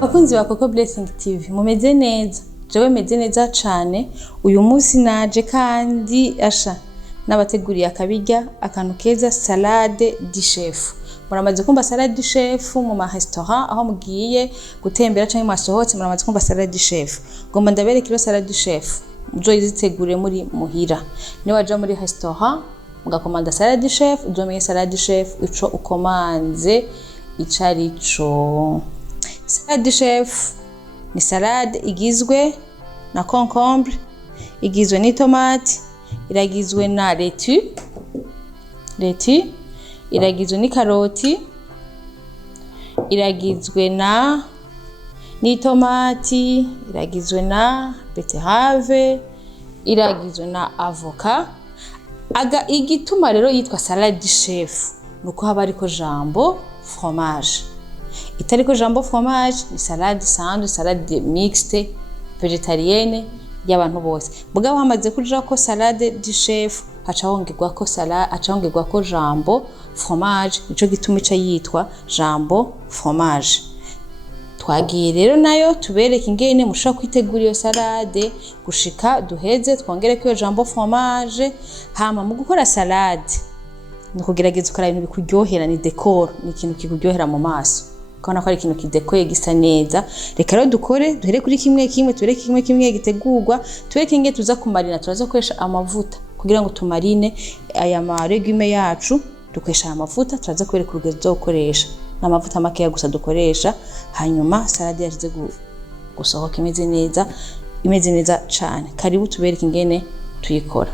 Bakunzi ba Coco Blessing TV mumeze neza, jewe meze neza cane. Uyu munsi naje kandi nabateguriye akabirya akantu keza, salade du chef. Muramaze kumva salade du chef mu ma restaurant aho mugiye gutembera canke mwasohotse, muramaze kumva salade du chef. Ngomba ndabere kilo salade du chef muzoyizitegure muri muhira. Ni waja muri restaurant mugakomanda salade du chef, uzomenye salade du chef ico ukomanze icarico. Salade du chef ni salade igizwe na concombre, igizwe ni tomate, iragizwe na laitue, iragizwe ni karoti, iragizwe na ni tomati, iragizwe na beterave, iragizwe na avoka. Igituma rero yitwa salade du chef nuko haba ariko jambo fromage. Itariko jambo fromage ni salade isanzwe, salade mixte vegetarienne y'abantu bose. Mugabo hamaze kuja ko salade du chef haca hongerwa ko jambo fromage, nico gituma ica yitwa jambo fromage. Twagiye rero nayo tubereka ingene mushaka kwitegura iyo salade gushika duheze twongere ko jambo fromage. Hama mu gukora salade ni kugerageza ukora ibintu bikuryohera, ni decor, ni ikintu kikuryohera mu maso, ukabona ko ari ikintu kidekoye gisa neza. Reka rero duhere kuri kimwe tubereke kimwe gitegurwa, tubereke ingene tuza kumarina. Turaza gukoresha amavuta kugira ngo tumarine aya ma legume yacu. Dukoresha amavuta, turaza kubereka urugezo zokoresha n'amavuta makeya gusa dukoresha. Hanyuma salade yaje gusohoka imeze neza cyane. Karibu tubereke ingene tuyikora.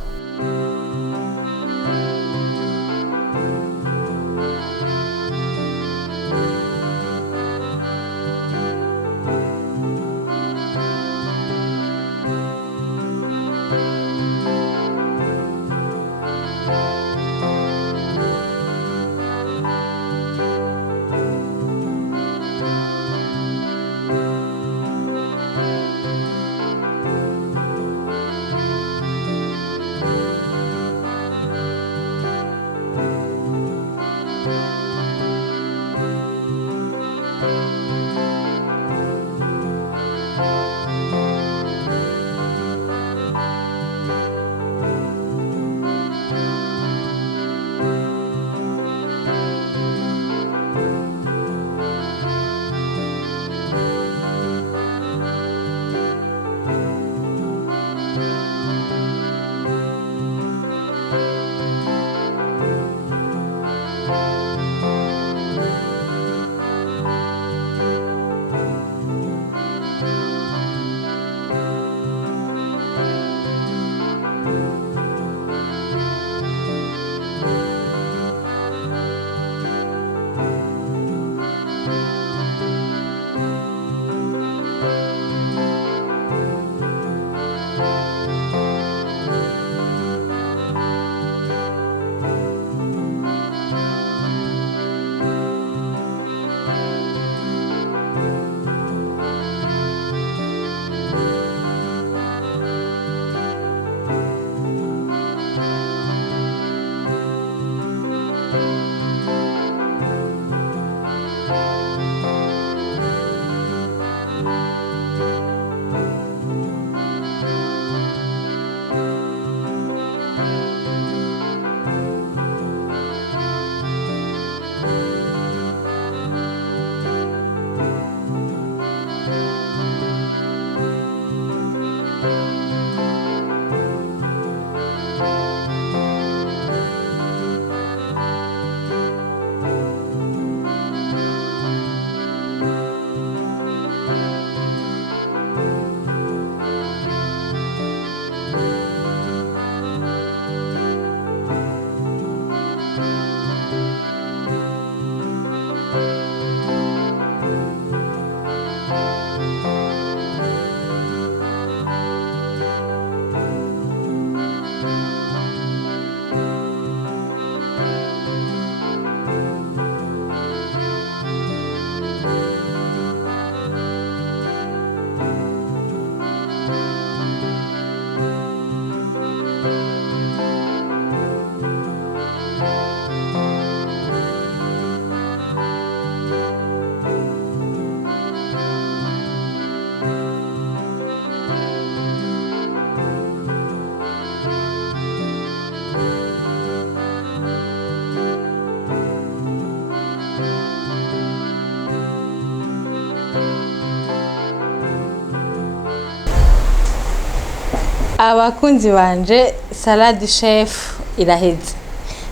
abakunzi banje salade chef iraheze.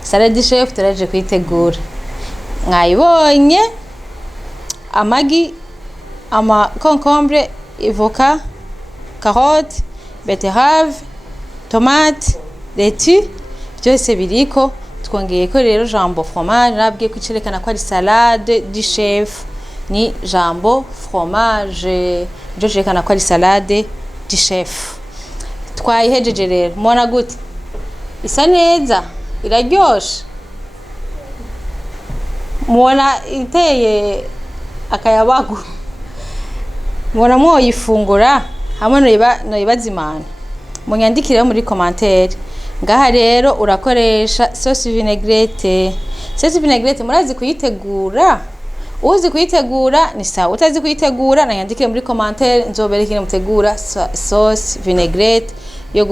Salade chef turaje kuyitegura. Mwayibonye amagi, ama concombre, ivoka, carotte, betterave, tomate, laitue byose biriko. Twongeye ko rero jambo fromage, nabwiye ko icerekana ko ari salade du chef ni jambo fromage, byo cerekana ko ari salade du chef. Twayihejeje rero, mubona gute? Isa neza, iraryoshe, mubona iteye akayabagu, mubona mwoyifungura hamwe noyibaza Imana. Munyandikire muri commentaire. Ngaha rero urakoresha sauce vinaigrette. Sauce vinaigrette murazi kuyitegura? Uzi kuyitegura ni sawa, utazi kuyitegura nanyandikire muri commentaire, nzoberekere mutegura sauce vinaigrette yo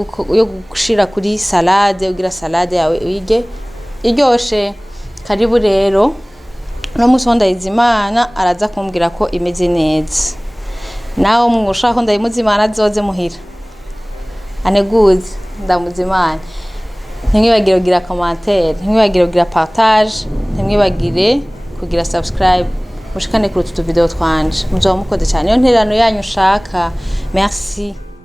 gushira kuri salade, ugira salade yawe uyige iryoshe. Karibu rero, no musonda izimana araza kumbwira ko imeze neza. Nawe mwushaka ko ndayimuzimana azoze muhira aneguze ndamuzimana. Ntimwibagire kugira commentaire, ntimwibagire kugira partage, ntimwibagire kugira subscribe. Mushikane kuri utu video twanje, muzoba mukoze cyane. Iyo nterano yanyu ushaka. Merci.